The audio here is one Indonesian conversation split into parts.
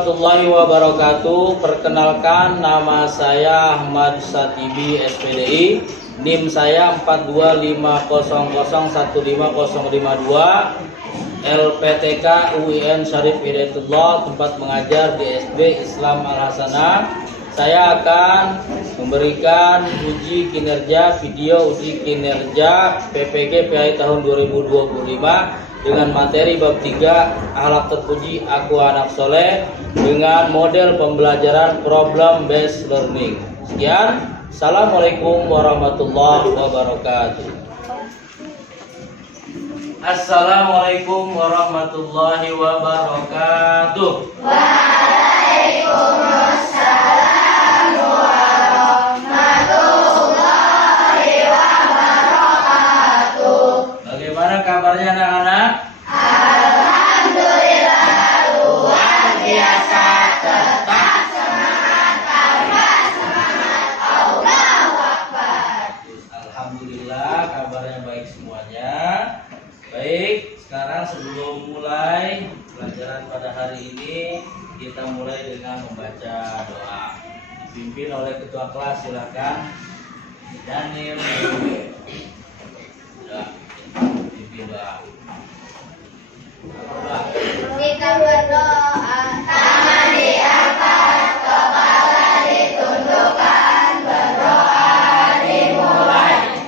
warahmatullahi wabarakatuh. Perkenalkan, nama saya Ahmad Satibi SPDI. NIM saya 42500150052. LPTK UIN Syarif Hidayatullah, tempat mengajar di SD Islam Al-Hasanah. Saya akan memberikan uji kinerja video uji kinerja PPG PAI tahun 2025 dengan materi bab 3 akhlak terpuji aku anak soleh dengan model pembelajaran problem based learning. Sekian, assalamualaikum warahmatullahi wabarakatuh. Assalamualaikum warahmatullahi wabarakatuh. Waalaikumsalam warahmatullahi wabarakatuh. Bagaimana kabarnya anak-anak? Alhamdulillah luar biasa, tetap semangat karena semangat Allahu Akbar. Alhamdulillah kabarnya baik semuanya. Baik, sekarang sebelum mulai pelajaran pada hari ini, kita mulai dengan membaca doa. Dipimpin oleh ketua kelas, silakan. Daniel. Ya, pimpin doa. Kita berdoa, tangan diangkat, kepala ditundukkan, berdoa dimulai.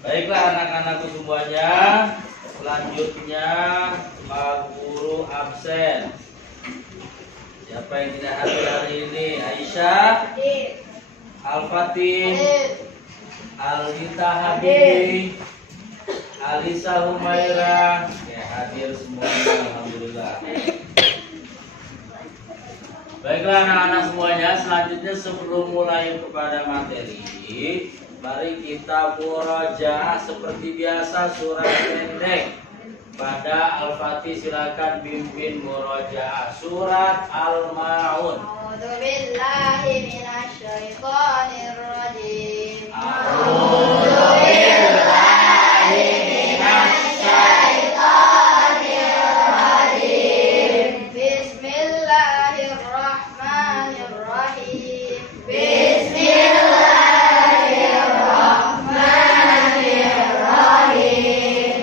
Baiklah anak-anakku semuanya, selanjutnya Pak Guru absen. Siapa yang tidak hadir hari ini? Aisyah, Al-Fatih, Alita Habibi, Alisa Humaira, ya, hadir semuanya, alhamdulillah. Baiklah anak-anak semuanya, selanjutnya sebelum mulai kepada materi, mari kita murojaah seperti biasa surat pendek. Pada Al-Fatih silakan pimpin murojaah surat Al-Maun. A'udzubillahi minasyaitonir rajim. A'udzubillahi minasyaitonir rajim. Bismillahirrahmanirrahim. Bismillahirrahmanirrahim.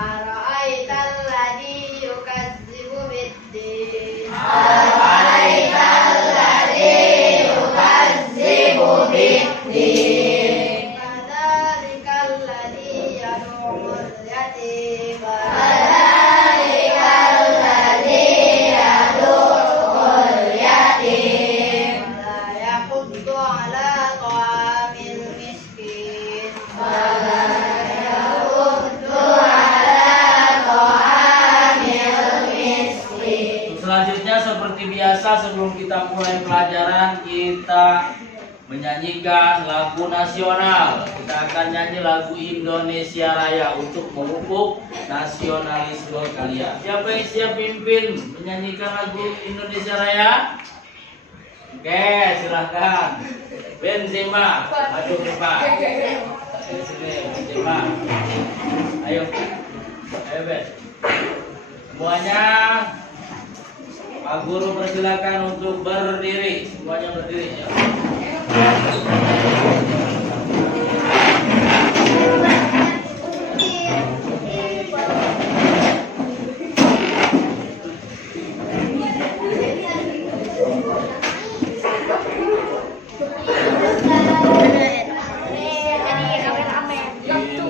Ara'aital ladzi yukadzibu biddin. Ara'aital ladzi yukadzibu biddin. Fadzalikal ladzi yad'ul yatim. Fadzalikal ladzi yad'ul yatim. La yahuddu ala ta'amil miskin. La yahuddu ala ta'amil miskin. Selanjutnya seperti biasa sebelum kita mulai pelajaran, kita menyanyikan lagu nasional. Kita akan nyanyi lagu Indonesia Raya untuk memupuk nasionalisme kalian. Siapa yang siap pimpin menyanyikan lagu Indonesia Raya? Oke, silahkan. Benzema, maju ke depan. Di sini, Benzema. Ayo, ayo Ben. Semuanya, Pak Guru persilakan untuk berdiri. Semuanya berdiri ya.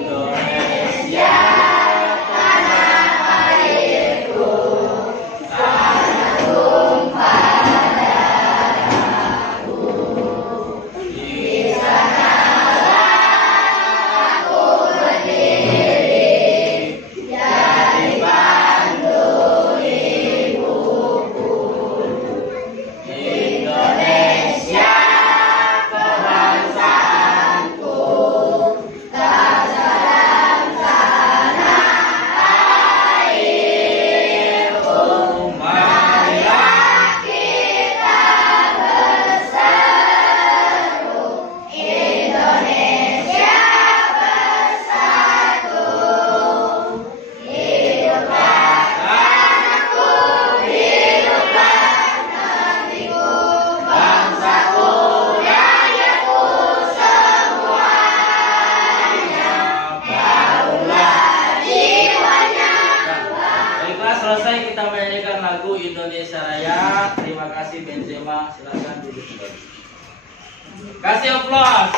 Indonesia tanah airku, tanah tumpah darahku. Bisa semua silakan duduk kembali. Kasih aplaus.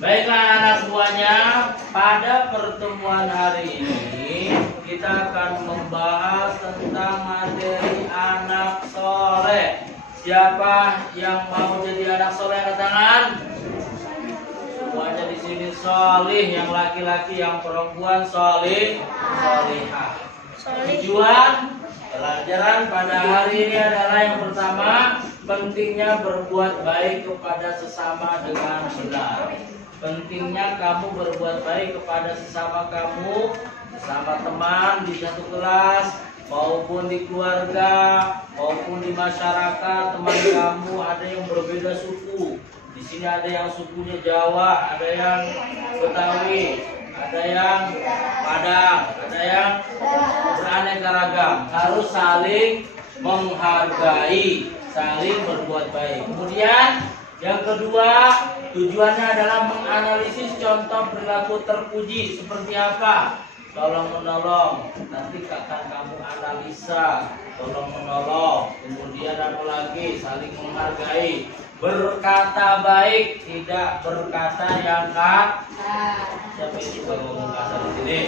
Baiklah anak semuanya, pada pertemuan hari ini kita akan membahas tentang materi anak soleh. Siapa yang mau jadi anak soleh angkat tangan? Semuanya di sini solih, yang laki-laki, yang perempuan solih, solihah. Tujuan pelajaran pada hari ini adalah yang pertama, pentingnya berbuat baik kepada sesama dengan benar. Pentingnya kamu berbuat baik kepada sesama kamu, sesama teman di satu kelas, maupun di keluarga, maupun di masyarakat. Teman kamu ada yang berbeda suku. Di sini ada yang sukunya Jawa, ada yang Betawi, ada yang Padang, ada yang beraneka ragam. Harus saling menghargai, saling berbuat baik. Kemudian yang kedua, tujuannya adalah menganalisis contoh perilaku terpuji seperti apa. Tolong menolong, nanti akan kamu analisa. Tolong menolong, kemudian apa lagi? Saling menghargai, berkata baik, tidak berkata yang kasar. Siapa yang suka ngomong kasar di sini?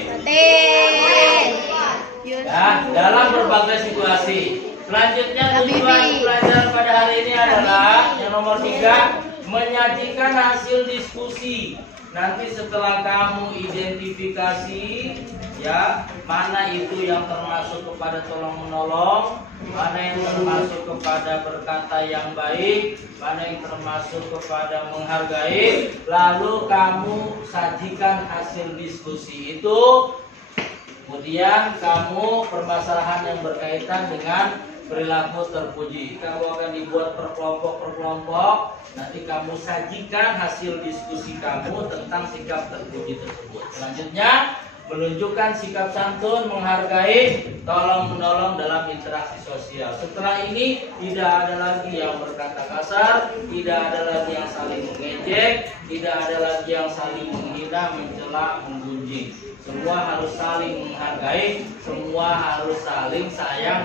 Ya, dalam berbagai situasi. Selanjutnya tujuan pelajaran pada hari ini adalah yang nomor 3, menyajikan hasil diskusi. Nanti setelah kamu identifikasi ya, mana itu yang termasuk kepada tolong menolong, mana yang termasuk kepada berkata yang baik, mana yang termasuk kepada menghargai, lalu kamu sajikan hasil diskusi itu. Kemudian kamu permasalahan yang berkaitan dengan perilaku terpuji, kamu akan dibuat per kelompok. Nanti kamu sajikan hasil diskusi kamu tentang sikap terpuji tersebut. Selanjutnya menunjukkan sikap santun, menghargai, tolong menolong dalam interaksi sosial. Setelah ini tidak ada lagi yang berkata kasar, tidak ada lagi yang saling mengejek, tidak ada lagi yang saling menghina, mencela, menggunjing. Semua harus saling menghargai, semua harus saling sayang,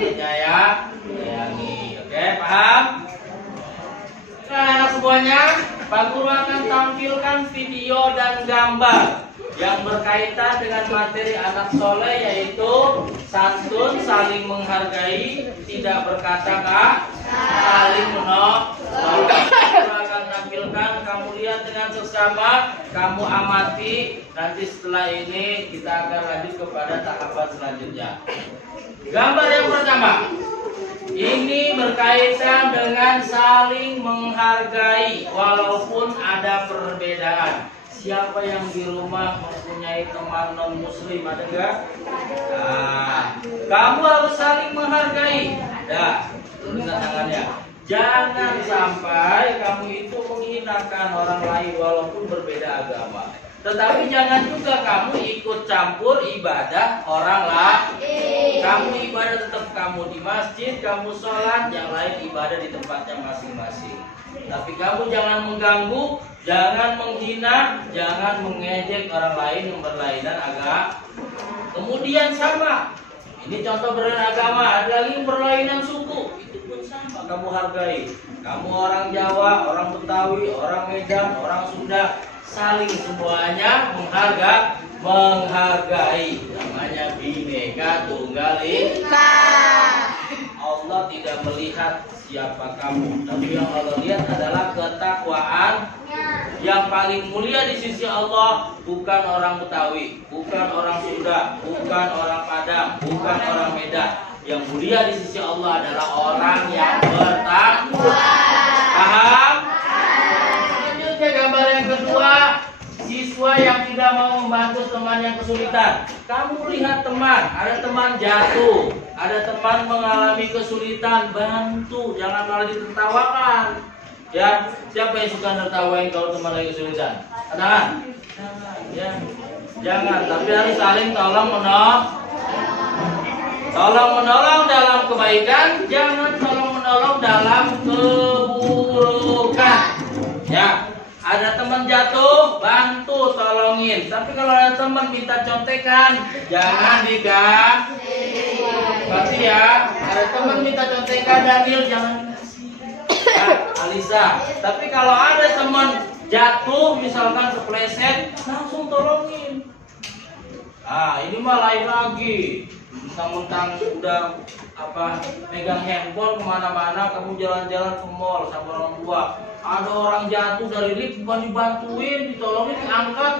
menyayangi. Oke, paham? Nah, anak semuanya, Pak Guru akan tampilkan video dan gambar yang berkaitan dengan materi anak soleh, yaitu santun, saling menghargai, tidak berkata saling menolong. Guru akan tampilkan, kamu lihat dengan seksama, kamu amati. Nanti setelah ini kita akan lanjut kepada tahapan selanjutnya. Gambar yang pertama ini berkaitan dengan saling menghargai walaupun ada perbedaan. Siapa yang di rumah mempunyai teman non muslim, ada enggak? Nah, kamu harus saling menghargai. Dah, tuliskan tangannya. Jangan sampai kamu itu menghinakan orang lain walaupun berbeda agama. Tetapi jangan juga kamu ikut campur ibadah orang lain. Kamu ibadah tetap kamu di masjid, kamu sholat, yang lain ibadah di tempatnya masing-masing. Tapi kamu jangan mengganggu, jangan menghina, jangan mengejek orang lain yang berlainan agama. Kemudian sama, ini contoh berbeda agama, ada lagi berlainan suku, itu pun sama, kamu hargai. Kamu orang Jawa, orang Betawi, orang Medan, orang Sunda, saling semuanya menghargai. Namanya Bhinneka Tunggal Ika. Allah tidak melihat siapa kamu, tapi yang Allah lihat adalah ketakwaan. Yang paling mulia di sisi Allah bukan orang Betawi, bukan orang Sunda, bukan orang Padang, bukan orang Medan. Yang mulia di sisi Allah adalah orang yang bertakwa. Paham? Selanjutnya gambar yang kedua, siswa yang tidak mau membantu teman yang kesulitan. Kamu lihat teman, ada teman jatuh, ada teman mengalami kesulitan, bantu, jangan malah ditertawakan. Ya, siapa yang suka nertawain kalau teman lagi kesulitan? Tangan. Ya, jangan, tapi harus saling tolong menolong. Tolong menolong dalam kebaikan, jangan tolong menolong dalam keburukan. Ya. ada teman jatuh, bantu tolongin. Tapi kalau ada teman minta contekan, jangan dikasih. Pasti ya, ada teman minta contekan Daniel, jangan dikasih. Nah, Alisa. Tapi kalau ada teman jatuh, misalkan kepleset, langsung tolongin. Ah, ini mah lain lagi. Mentang-mentang udah megang handphone kemana-mana, kamu jalan-jalan ke mall sama orang tua, ada orang jatuh dari lift, bukan dibantuin, ditolongin, diangkat,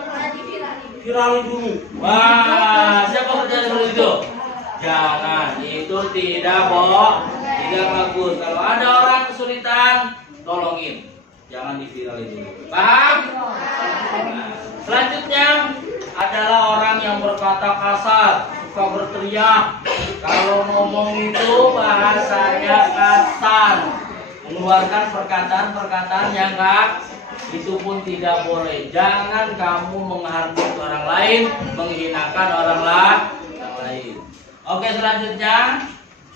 viralin dulu. Wah, siapa kerja seperti itu? Jangan, itu tidak bagus. Kalau ada orang kesulitan, tolongin, jangan diviralin dulu. Paham? Nah, selanjutnya adalah orang yang berkata kasar, suka berteriak. Kalau ngomong itu bahasanya kasar, mengeluarkan perkataan-perkataan yang itu pun tidak boleh. Jangan kamu menghardik orang lain, menghinakan orang lain. Oke, selanjutnya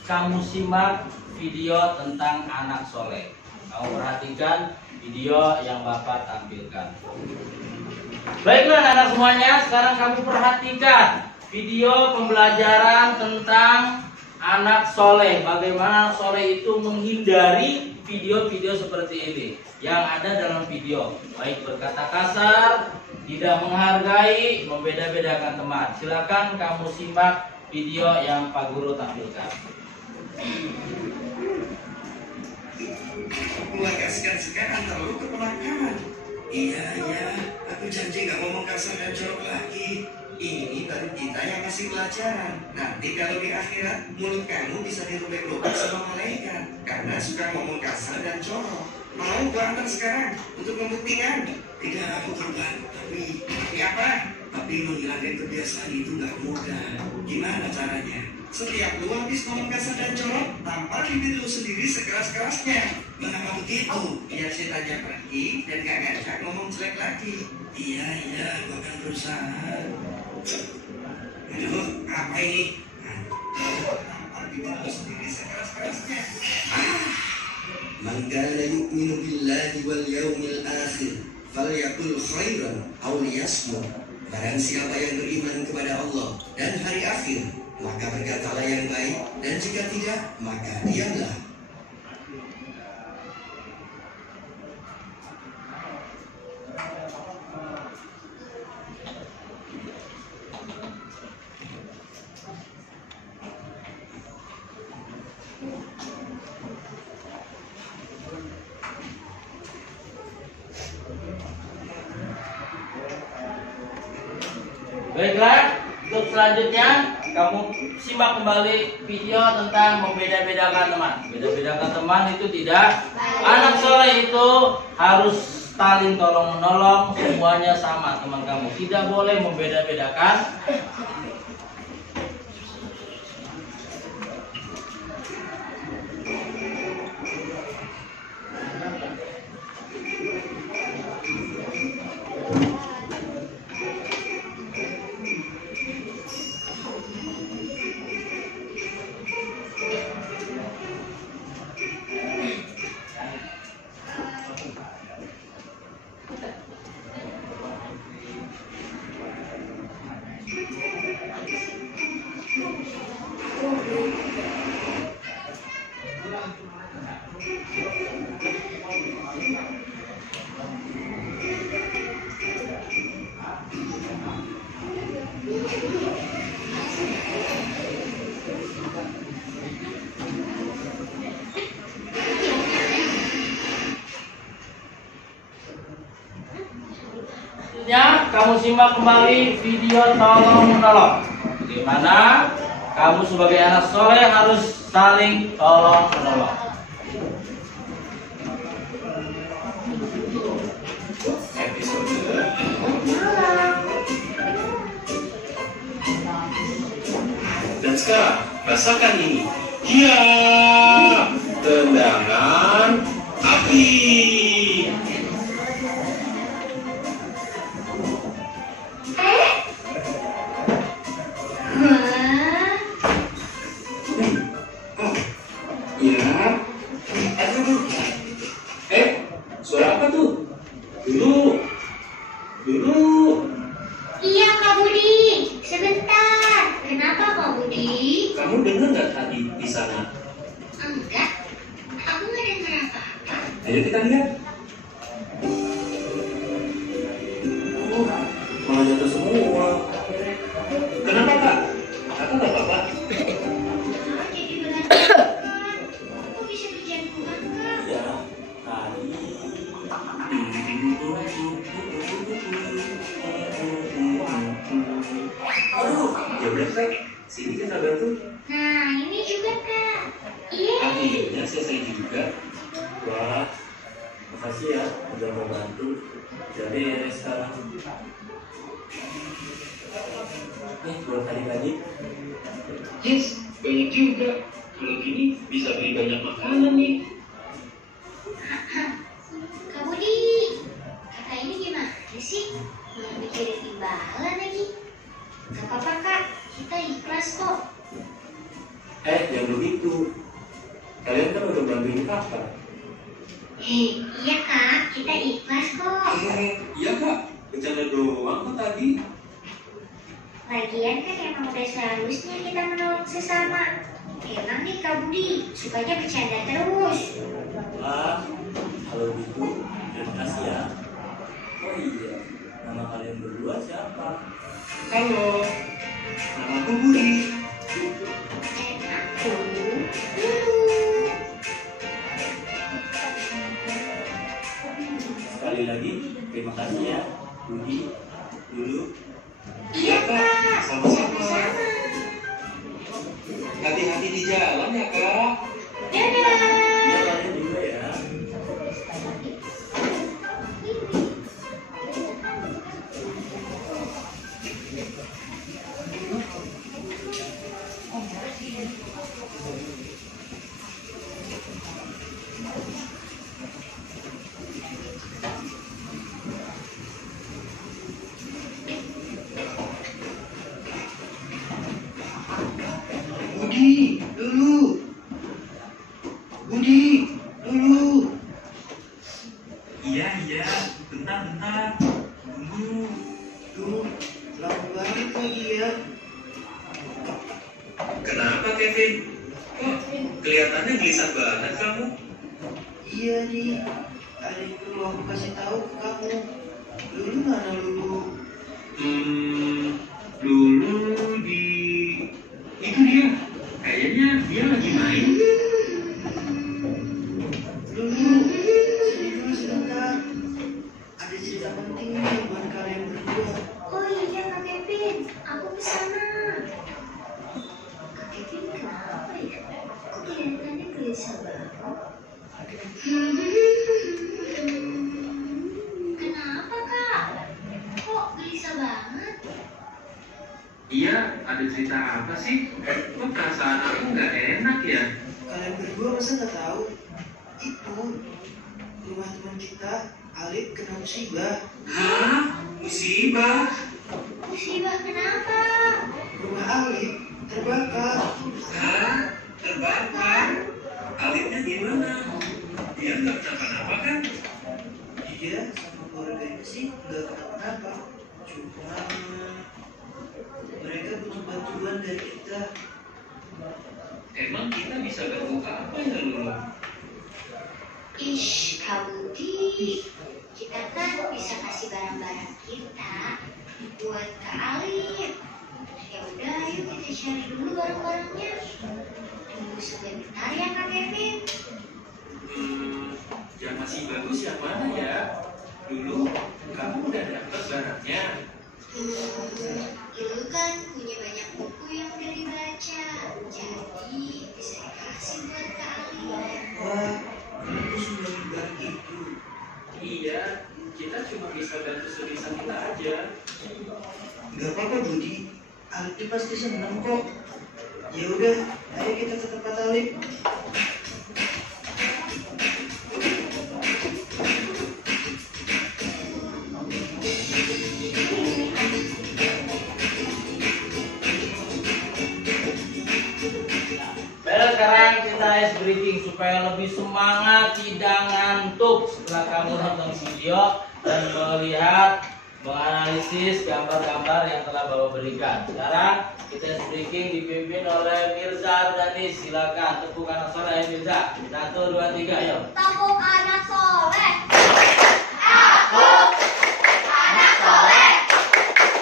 kamu simak video tentang anak soleh. Kamu perhatikan video yang Bapak tampilkan. Baiklah anak semuanya, sekarang kamu perhatikan video pembelajaran tentang anak soleh. Bagaimana soleh itu menghindari video-video seperti ini yang ada dalam video, baik berkata kasar, tidak menghargai, membeda-bedakan teman. Silakan kamu simak video yang Pak Guru tampilkan. Keluarga sekarang terlalu keponakan. Iya, aku janji gak ngomong kasar dan jorok lagi. Ini baru kita yang masih pelajaran. Nanti kalau di akhirat, mulut kamu bisa dirobek-robek sama malaikat karena suka ngomong kasar dan jorok. Mau gua antar sekarang untuk membuktikan? Tidak, aku korban. Tapi apa? Tapi menghilangkan kebiasaan itu gak mudah. Gimana caranya? Setiap lu habis ngomong kasar dan jorok, tampar bibir lu sendiri sekeras-kerasnya. Mengapa begitu? Biar setannya pergi dan gak ngajak ngomong jelek lagi. Iya, gua akan berusaha. Aduh, apa ini? Tampar bibir lu sendiri sekeras-kerasnya. Man kana yu'minu billahi wal yawmil akhir falyaqul khairan aw liyasmut. Barang siapa yang beriman kepada Allah dan hari akhir, maka berkatalah yang baik, dan jika tidak, maka diamlah. Baiklah, untuk selanjutnya kamu simak kembali video tentang membeda-bedakan teman. Beda-bedakan teman itu tidak. Anak soleh itu harus saling tolong menolong, semuanya sama teman kamu. Tidak boleh membeda-bedakan. Kamu simak kembali video tolong menolong. Bagaimana kamu sebagai anak soleh harus saling tolong menolong. Dan sekarang rasakan ini. Ya, tendangan api. Suara apa tuh? Dulu Ayo kita lihat. Oh, malah jatuh semua. Kenapa kak? Kakak nggak apa-apa? Jadi berantakan. Kok bisa berjatuhan, Kak? Ya, tadi. Aduh, ya udah kak. Sini kita bantu. Nah, ini juga, Kak. Iya. Akhirnya selesai juga. Wah, makasih ya udah mau bantu. Jadi sekarang nih buat adik-adik. Yes, banyak juga. Kalau gini bisa beli banyak makanan nih. Kak Budi, kakak ini gimana sih? Malah mikirin imbalan lagi. Gak apa-apa, Kak. Kita ikhlas kok. Jangan begitu. Kalian kan udah bantuin kakak. Iya, Kak. Kita ikhlas kok. Iya kak, bercanda doang kok tadi. Lagian kan emang udah seharusnya kita menolong sesama. Emang nih Kak Budi sukanya bercanda terus. Ah, kalau gitu terima kasih ya. Oh iya, nama kalian berdua siapa? Halo, nama aku Budi. Dan aku dulu. Sekali lagi terima kasih ya, Budi, dulu. Iya, Kak. Sama-sama. Sama. Hati-hati di jalan ya kak. Dadah. Iya kalian juga ya. Budi, dulu. Budi, dulu. Iya, bentar. Tunggu. Tuh, lama banget lagi ya. Kenapa Kevin? Kok kelihatannya gelisah banget kamu? Iya nih, tadi perlu aku kasih tahu ke kamu. Dulu mana Lulu? Lulu di... Itu dia. Kayaknya dia lagi main. Lulu, sini dulu sebentar. Ada cerita penting nih buat kalian berdua. Oh iya Kak Kevin, aku kesana. Kak Kevin kenapa ya? Kok kelihatannya gelisah banget? Kenapa Kak? Kok gelisah banget? Iya, ada cerita apa sih? Kok perasaan aku nggak enak ya? Kalian berdua masa nggak tahu? Itu rumah teman kita, Alif kena musibah. Hah? Musibah? Musibah kenapa? Rumah Alif terbakar. Hah? Terbakar? Alifnya gimana? Dia nggak kenapa-napa kan? Dia sama keluarganya sih nggak kenapa-napa. Cuma mereka butuh bantuan dari kita. Emang kita bisa bantu apa ya Lulu? Ish, Kak Budi, kita kan bisa kasih barang-barang kita buat Kak Alif. Ya udah, ayo kita cari dulu barang-barangnya. Tunggu sebentar ya Kak Kevin. Yang masih bagus yang mana ya? Dulu kamu udah dapat barangnya. Dulu kan punya banyak buku yang udah dibaca, jadi bisa dikasih buat Kak Alif. Wah, itu sudah barang itu. Iya, kita cuma bisa bantu sebisa kita aja. Gak apa-apa Budi, Alif pasti senang kok. Ya udah, ayo kita ke tempat Alif. Baik, sekarang kita ice breaking supaya lebih semangat, tidak ngantuk setelah kamu nonton video dan melihat menganalisis gambar-gambar yang telah Bapak berikan. Sekarang kita speaking dipimpin oleh Mirza Ardani. Silakan tepuk anak soleh Mirza. 1, 2, 3, ayo. Tepuk anak soleh. Tepuk anak soleh.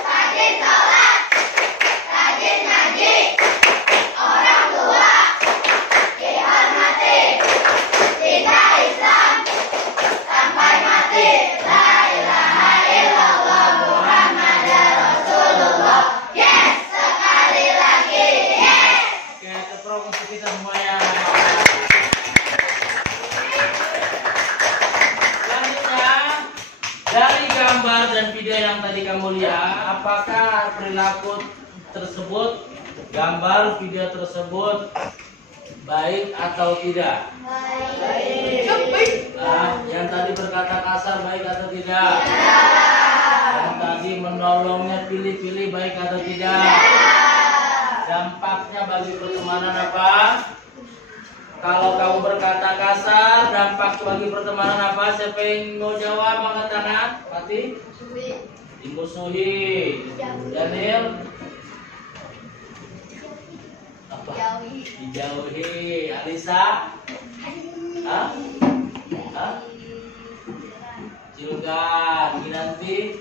Rajin sholat, rajin ngaji, orang tua dihormati, cinta Islam sampai mati. La ilaha illallah Muhammadar Rasulullah. Yes, sekali lagi. Yes. Oke, tepuk untuk kita semuanya. Selanjutnya, dari gambar dan video yang tadi kamu lihat, apakah perilaku tersebut, gambar video tersebut baik atau tidak? Nah, yang tadi berkata kasar baik atau tidak? Yang tadi menolongnya pilih-pilih baik atau tidak? Dampaknya bagi pertemanan apa? Kalau kamu berkata kasar, dampak bagi pertemanan apa? Siapa yang mau jawab, angkat tangan. Pati? Dimusuhi. Daniel? Apa? Dijauhi. Alisa? Hah? Hah? Cilgan. Kinanti?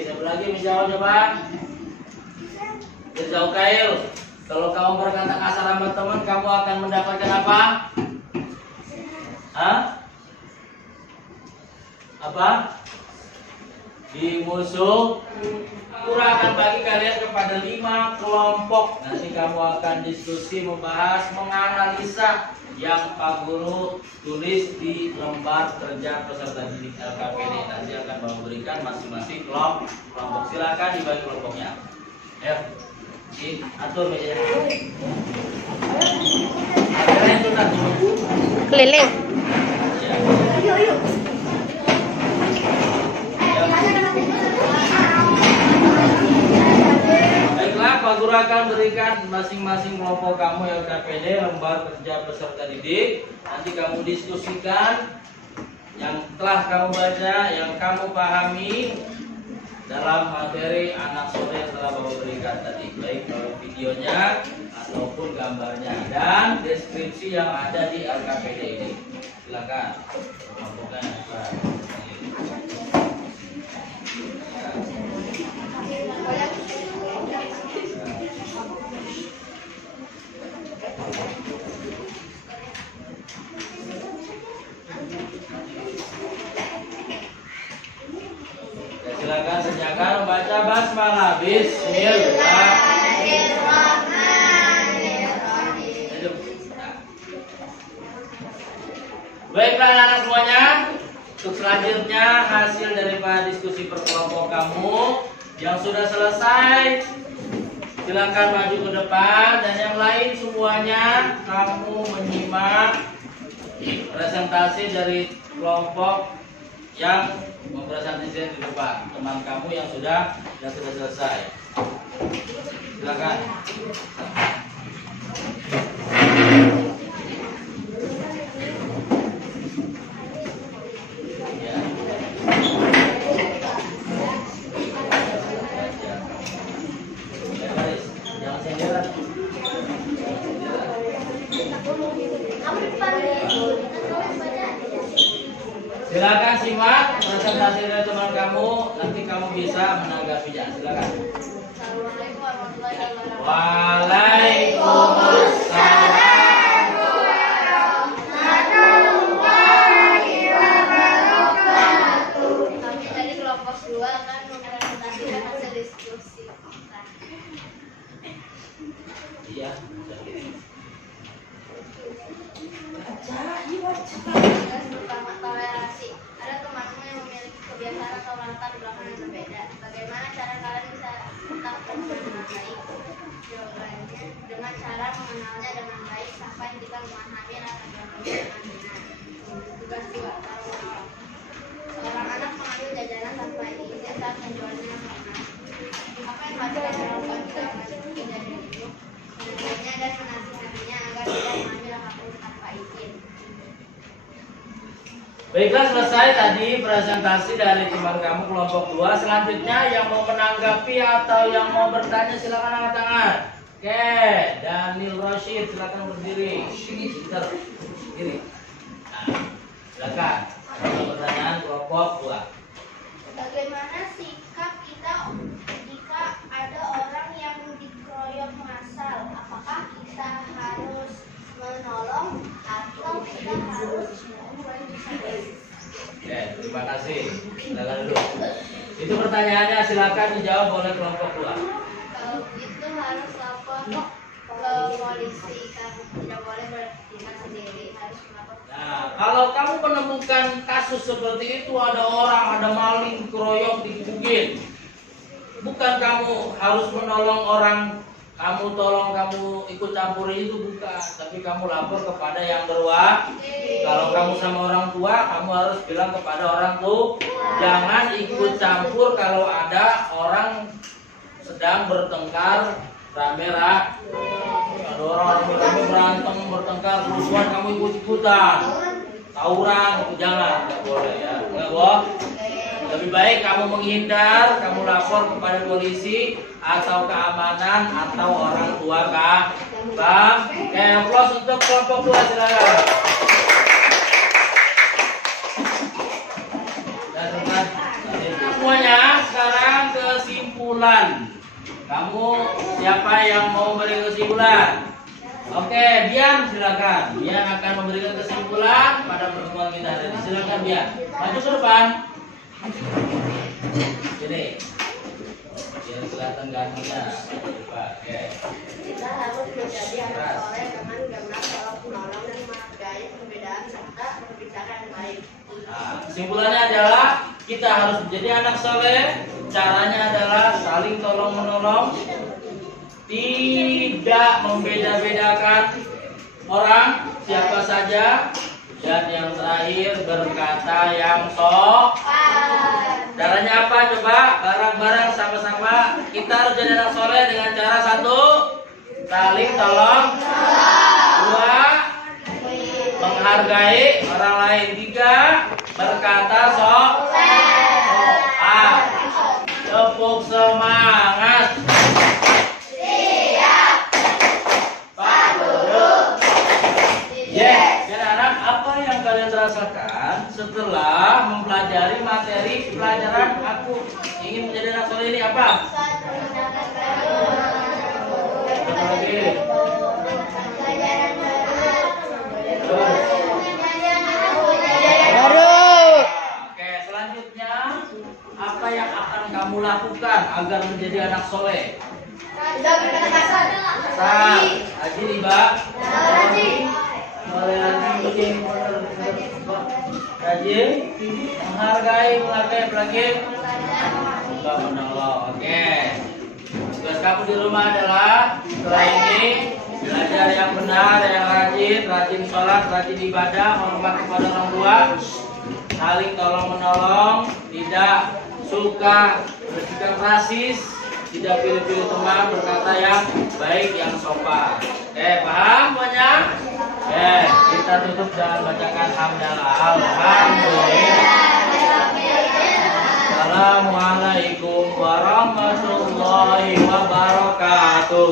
Siapa lagi menjawab, coba? Jauh Kail. Kalau kamu berkata kasar sama teman, kamu akan mendapatkan apa? Hah? Apa? Dimusuh. Kurang akan bagi kalian kepada 5 kelompok. Nanti kamu akan diskusi, membahas, menganalisa yang Pak Guru tulis di lembar kerja peserta didik LKPD. Nanti akan Bapak berikan masing-masing kelompok. Silakan dibagi kelompoknya. Ayo. Atur mejanya. Keliling. Ya. Baiklah, Pak Guru akan berikan masing-masing kelompok kamu LKPD lembar kerja peserta didik. Nanti kamu diskusikan yang telah kamu baca, yang kamu pahami dalam materi anak soleh yang telah Bapak berikan tadi, baik melalui videonya ataupun gambarnya dan deskripsi yang ada di LKPD ini. Silakan kelompoknya. Silakan sediakan membaca basmalah. Bismillahirrahmanirrahim. Baiklah anak-anak semuanya, untuk selanjutnya hasil daripada diskusi perkelompok kamu yang sudah selesai, silakan maju ke depan dan yang lain semuanya kamu menyimak presentasi dari kelompok yang mempresentasikan di depan, teman kamu yang sudah selesai. Silakan. Ya. Baris, jangan sendirian. Silakan simak presentasi dari teman kamu, nanti kamu bisa menanggapinya. Silakan. Assalamualaikum warahmatullahi wabarakatuh. Waalaikumsalam warahmatullahi wabarakatuh. Kami dari kelompok 2 akan mempresentasikan hasil diskusi kita. Iya. Pertama, toleransi. Ada temanmu yang memiliki kebiasaan atau latar belakang yang berbeda. Bagaimana cara kalian bisa tetap berteman dengan baik? Jawabannya dengan cara mengenalnya dengan baik sampai kita memahami latar belakangnya dengan benar. Tugas 2, tanggung jawab. Seorang anak mengambil jajanan tanpa izin saat menjualnya yang pernah. Apa yang harus kita lakukan jika kejadian itu? Menegurnya dan menasihatinya agar tidak mengambil apapun tanpa izin. Baiklah, selesai tadi presentasi dari teman kamu kelompok 2. Selanjutnya yang mau menanggapi atau yang mau bertanya silakan angkat tangan. Oke, Daniel Roshid silakan berdiri. Pinter. Berdiri. Nah, silakan. Ada pertanyaan kelompok 2. Bagaimana sikap kita jika ada orang yang dikeroyok massal? Apakah kita harus menolong atau kita harus Oke, terima kasih. Silakan dulu. Itu pertanyaannya, silakan dijawab oleh kelompok 2. itu harus lapor ke polisi, kan tidak boleh bertindak sendiri, harus lapor. Nah, kalau kamu menemukan kasus seperti itu, ada orang, ada maling, keroyok, digebukin, bukan kamu harus menolong orang, kamu tolong, kamu ikut campuri itu, bukan. Tapi kamu lapor kepada yang berwajib. Kalau kamu sama orang tua, kamu harus bilang kepada orang tua, jangan ikut campur kalau ada orang sedang bertengkar rame-rame. Ada orang rame berantem, bertengkar, kerusuhan, kamu ikut-ikutan. Tawuran, itu jangan, nggak boleh ya. Nggak boleh. Lebih baik kamu menghindar, kamu lapor kepada polisi atau keamanan atau orang tua kak. Bang, aplaus untuk kelompok 2 silakan. Dan semuanya sekarang kesimpulan. Kamu siapa yang mau memberi kesimpulan? Oke, Bian silakan. Bian akan memberikan kesimpulan pada pertemuan kita hari ini. Silakan Bian. Maju ke depan. Sini. Biar kelihatan gantengnya. Oke. Kita harus menjadi anak soleh dengan gemar tolong menolong dan menghargai perbedaan serta berbicara yang baik. Nah, kesimpulannya adalah kita harus menjadi anak soleh. Caranya adalah saling tolong menolong, tidak membeda-bedakan orang siapa saja, dan yang terakhir berkata yang sopan. Caranya apa? Coba bareng-bareng sama-sama kita harus jadi anak soleh dengan cara 1, saling tolong, 2, menghargai orang lain, 3, berkata sopan. Tepuk semangat. Siap. Pak Guru. Yes. Anak-anak, apa yang kalian rasakan setelah mempelajari materi pelajaran aku ingin menjadi anak soleh ini apa? Oke, selanjutnya apa yang akan kamu lakukan agar menjadi anak soleh? Rajin ibadah. Rajin, menghargai apalagi menolong. Oke. Tugas kamu di rumah adalah setelah ini belajar yang benar, yang rajin sholat, rajin ibadah, hormat kepada orang tua, saling tolong menolong, tidak suka bersikap rasis, tidak pilih-pilih teman, berkata yang baik, yang sopan. Oke, paham semuanya? Oke, kita tutup dengan bacakan hamdalah. Alhamdulillah. Assalamualaikum warahmatullahi wabarakatuh.